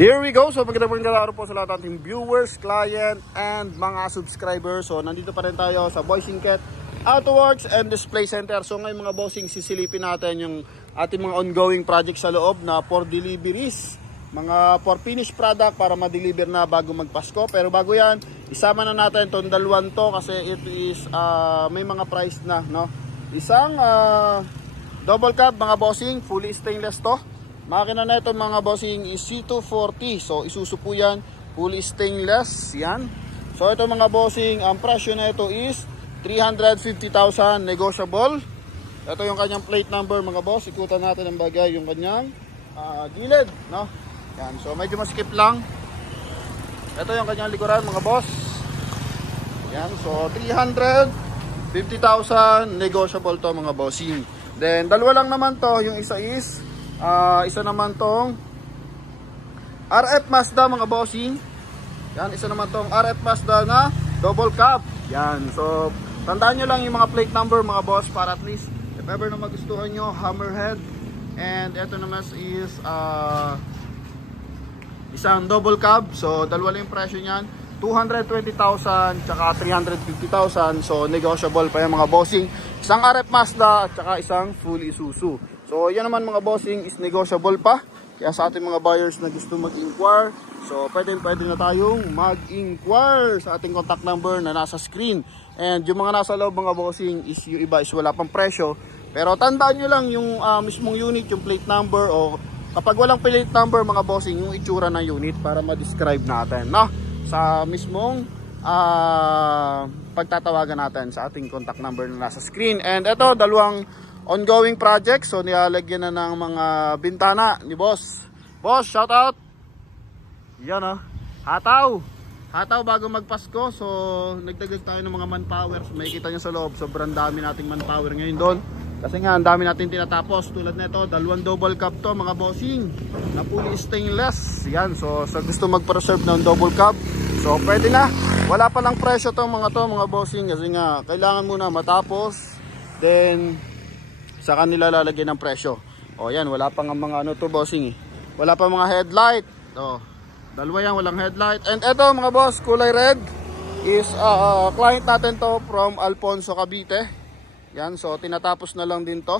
Here we go. So magandang araw po sa lahat ng ating viewers, client, and mga subscribers. So nandito pa rin tayo sa Bossing Cat Autoworks and Display Center. So ngayon mga bossing, sisilipin natin yung ating mga ongoing project sa loob na for deliveries, mga for finished product para ma-deliver na bago magpasko. Pero bago yan, isama na natin itong dalawang to kasi it is may mga price na, no? Isang double cab mga bossing, fully stainless to. Makina na ito mga bossing is C240. So isusu po yan, fully stainless. Yan. So ito mga bossing, ang presyo na ito is 350,000 negotiable. Ito yung kanyang plate number mga boss. Ikutan natin ang bagay yung kanyang gilid, no? Yan. So medyo maskip lang. Ito yung kanyang likuran mga boss. Yan. So 350,000 negotiable to mga bossing. Then dalawa lang naman to. Yung isa is isa naman tong RF Mazda mga bossing. Yan, isa naman tong RF Mazda na double cab. Yan, so tandaan nyo lang yung mga plate number mga boss para at least if ever na magustuhan nyo, hammerhead. And ito naman is isang double cab. So dalawa lang yung presyo nyan, 220,000 tsaka 350,000. So negotiable pa yung mga bossing. Isang RF Mazda at tsaka isang full Isuzu. So yan naman mga bossing is negotiable pa. Kaya sa ating mga buyers na gusto mag-inquire, so pwede na tayong mag-inquire sa ating contact number na nasa screen. And yung mga nasa loob mga bossing is yung iba is wala pang presyo. Pero tandaan nyo lang yung mismong unit, yung plate number, o kapag walang plate number mga bossing, yung itsura ng unit para ma-describe natin, no? Sa mismong pagtatawagan natin sa ating contact number na nasa screen. And ito, dalawang ongoing project. So nilalagyan na ng mga bintana ni boss. Boss, shout out. Yan hataw bago magpasko. So nagdagdag tayo ng mga manpower. So, makikita nyo sa loob, sobrang dami nating manpower ngayon doon. Kasi nga ang dami natin tinatapos. Tulad nito, dalawang double cab to mga bossing na fully stainless. Yan, so sa gusto mag-preserve ng double cab, so pwede na. Wala pa lang presyo to mga bossing. Kasi nga kailangan muna matapos, then sa kanila lalagyan ng presyo. O yan, wala pang mga ano to bossing eh. Wala pa mga headlight. O, dalawa yan, walang headlight. And eto mga boss, kulay red is client natin to from Alfonso, Cavite. Yan, so tinatapos na lang din to.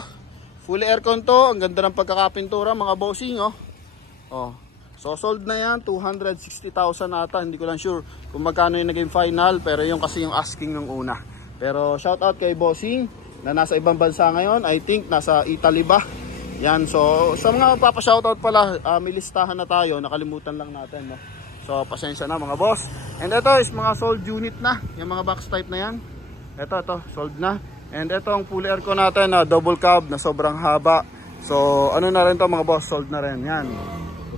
Fully aircon to, ang ganda ng pagkakapintura mga bossing oh. O, so sold na yan, 260,000 ata. Hindi ko lang sure kung magkano yung naging final, pero yung kasi yung asking ng una. Pero shout out kay bossing na nasa ibang bansa ngayon, I think nasa Italy ba. Yan, so sa mga magpapa-shoutout pala, may listahan na tayo, nakalimutan lang natin, no? So pasensya na mga boss. And ito is mga sold unit na, yung mga box type na yan. Ito sold na. And ito ang full aircon natin na double cab na sobrang haba. So ano na rin to mga boss, sold na rin yan.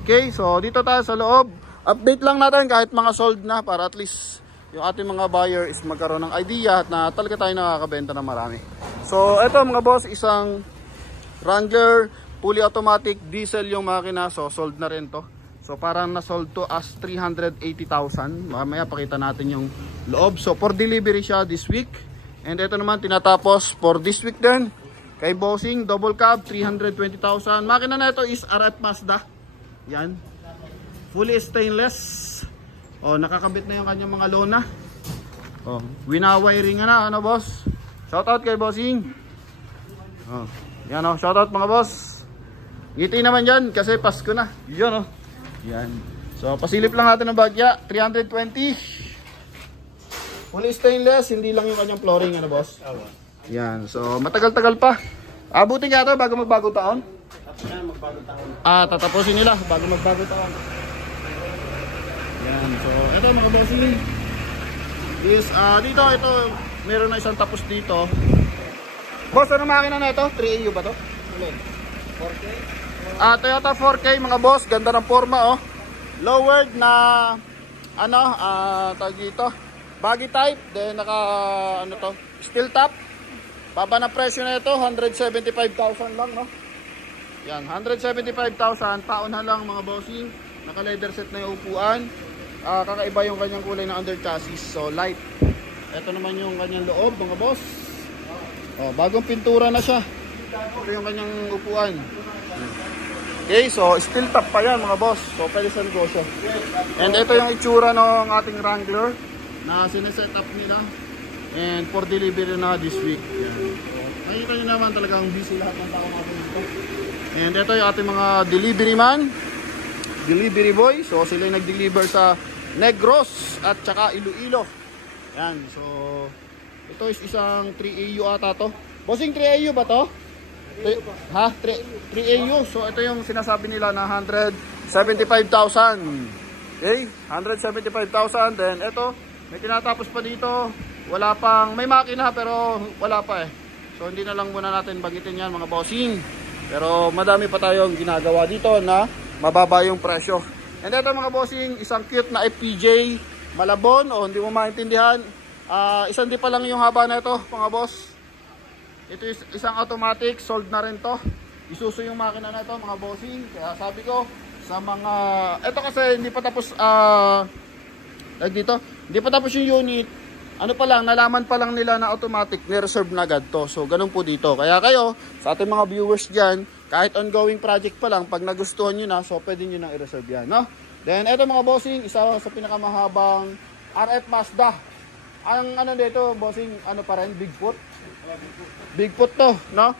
Okay, so dito tayo sa loob. Update lang natin kahit mga sold na para at least yung ating mga buyer is magkaroon ng idea at na talaga tayo nakakabenta ng marami. So ito mga boss, isang Wrangler fully automatic diesel yung makina. So sold na rin to. So parang na-sold to as 380,000. Mamaya pakita natin yung loob. So for delivery siya this week. And ito naman tinatapos for this week din. Kay bossing, double cab, 320,000. Makina na ito is RF Mazda. Yan. Fully stainless. Oh, nakakabit na yung kanyang mga lona. Oh, winawiring na, ano boss? Shoutout kay bossing. Oh, yan oh, shoutout mga boss. Ngiti naman yan kasi Pasko na. Yan oh. Yan. So, pasilip lang natin ng bagya, 320. Fully stainless, hindi lang yung kanyang flooring, ano boss? Yan. So, matagal-tagal pa. Abutin nga ito bago magbago taon? Tatapusin nila bago magbago taon. Yan, so ito mga bossing is dito ito meron na isang tapos dito. Boss, ano makina na ito? 3AU ba to? 4K? Toyota 4K mga boss, ganda ng forma oh. Lowered na tawag dito, baggy type, then naka steel top. Baba na presyo na ito, 175,000 lang no. Yan, 175,000, paunahan lang mga bossing. Naka leather set na yung upuan. Kakaiba yung kanyang kulay na under chassis, so light. Ito naman yung kanyang loob mga boss. Bagong pintura na siya. Ito yung kanyang upuan. Okay, so steel top pa yan mga boss. So pwede sa negosyo. And ito yung itsura ng ating Wrangler na sineset up nila. And for delivery na this week. Yan. So, nakikita nyo naman talagang busy lahat ng tao natin dito. And ito yung ating mga delivery man. Delivery boy. So sila yung nag-deliver sa Negros at saka Iloilo. Yan. So ito is isang 3AU ata to. Bossing 3AU ba to? Ha? 3AU. So ito yung sinasabi nila na 175,000. Okay? 175,000. Then ito, may tinatapos pa dito. Wala pang, may makina pero wala pa eh. So hindi na lang muna natin bagitin yan mga bossing. Pero madami pa tayong ginagawa dito na mababa yung presyo. And ito mga bossing, isang cute na FPJ Malabon. O hindi mo maintindihan. Isang di pa lang yung haba na ito mga boss. Ito is isang automatic, sold na rin to. Isuso yung makina na ito mga bossing. Kaya sabi ko sa mga, ito kasi hindi pa tapos dito, hindi pa tapos yung unit. Ano pa lang, nalaman pa lang nila na automatic, ni-reserve na agad to. So ganun po dito. Kaya kayo, sa ating mga viewers dyan, kahit ongoing project pa lang, pag nagustuhan nyo na, so pwede nyo nang i-reserve yan, no? Then ito mga bossing, isa sa pinakamahabang RF Mazda. Ang ano dito, bossing, ano pa rin, Bigfoot. Bigfoot to, no?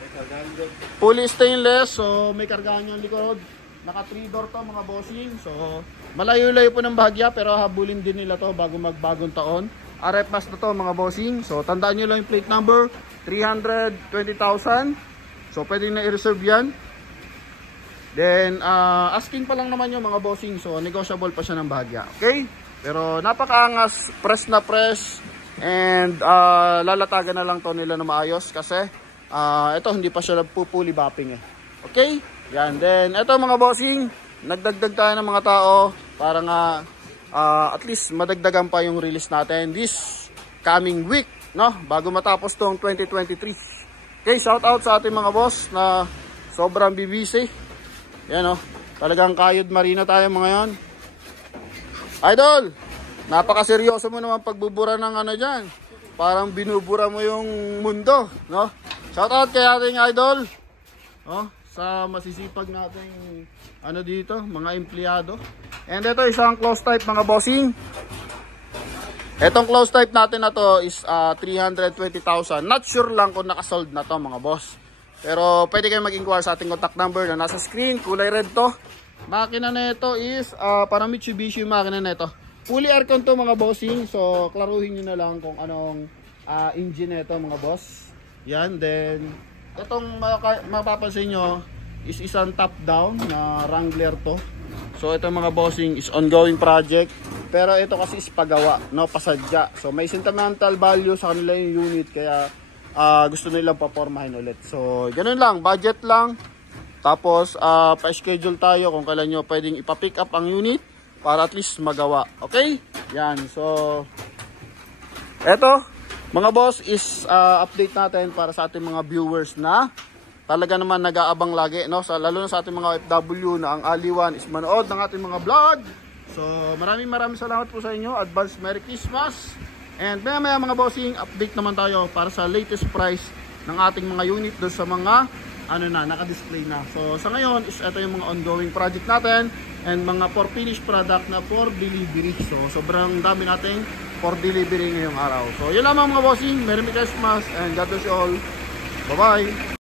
Fully stainless, so may kargahan yung likod. Naka 3 door to mga bossing. So malayo-layo po ng bahagya, pero habulin din nila to bago magbagong taon. RF Mazda to mga bossing. So tandaan nyo lang yung plate number, 320,000. So pwede na i-reserve yan. Then asking pa lang naman yung mga bossing. So negotiable pa siya ng bahagya. Okay? Pero napakaangas, press na press. And lalatagan na lang to nila na maayos kasi ito hindi pa siya pupuli bapping eh. Okay? Yan. Then ito mga bossing, nagdagdag tayo ng mga tao para nga at least madagdagan pa yung release natin this coming week, no? Bago matapos tong 2023. Okay, shout out sa ating mga boss na sobrang BBC. Yan oh. Talagang kayod marina tayo mga yan. Idol, napakaseryoso mo naman pagbubura ng ano dyan. Parang binubura mo yung mundo, no? Shout out kay ating idol, no? Sa masisipag nating ano dito, mga empleyado. And ito isang close type mga bossing. Etong close type natin na to is 320,000. Not sure lang kung nakasold na to mga boss. Pero pwede kayo mag-inquire sa ating contact number na nasa screen. Kulay red to. Makina na ito is parang Mitsubishi yung makina na ito. Fully aircon to mga bossing. So klaruhin nyo na lang kung anong engine na ito mga boss. Yan. Then itong mapapansin nyo is isang top down na Wrangler to. So ito mga bossing is ongoing project. Pero ito kasi is pagawa, no, pasadya. So may sentimental value sa kanila yung unit. Kaya gusto nilang papormahin ulit. So ganun lang, budget lang. Tapos pa-schedule tayo kung kailan nyo pwedeng ipa-pick up ang unit para at least magawa. Okay? Yan. So eto mga boss is update natin para sa ating mga viewers na talaga naman nag-aabang lagi, no? Lalo na sa ating mga OFW na ang aliwan is manood ng ating mga vlog. So maraming salamat po sa inyo. Advance Merry Christmas. And maya mga bossing, update naman tayo para sa latest price ng ating mga unit doon sa mga ano na, naka-display na. So sa ngayon is ito yung mga ongoing project natin and mga for finished product na for delivery. So sobrang dami nating for delivery ngayong araw. So yun lamang mga bossing. Merry Christmas and God bless you all. Bye bye.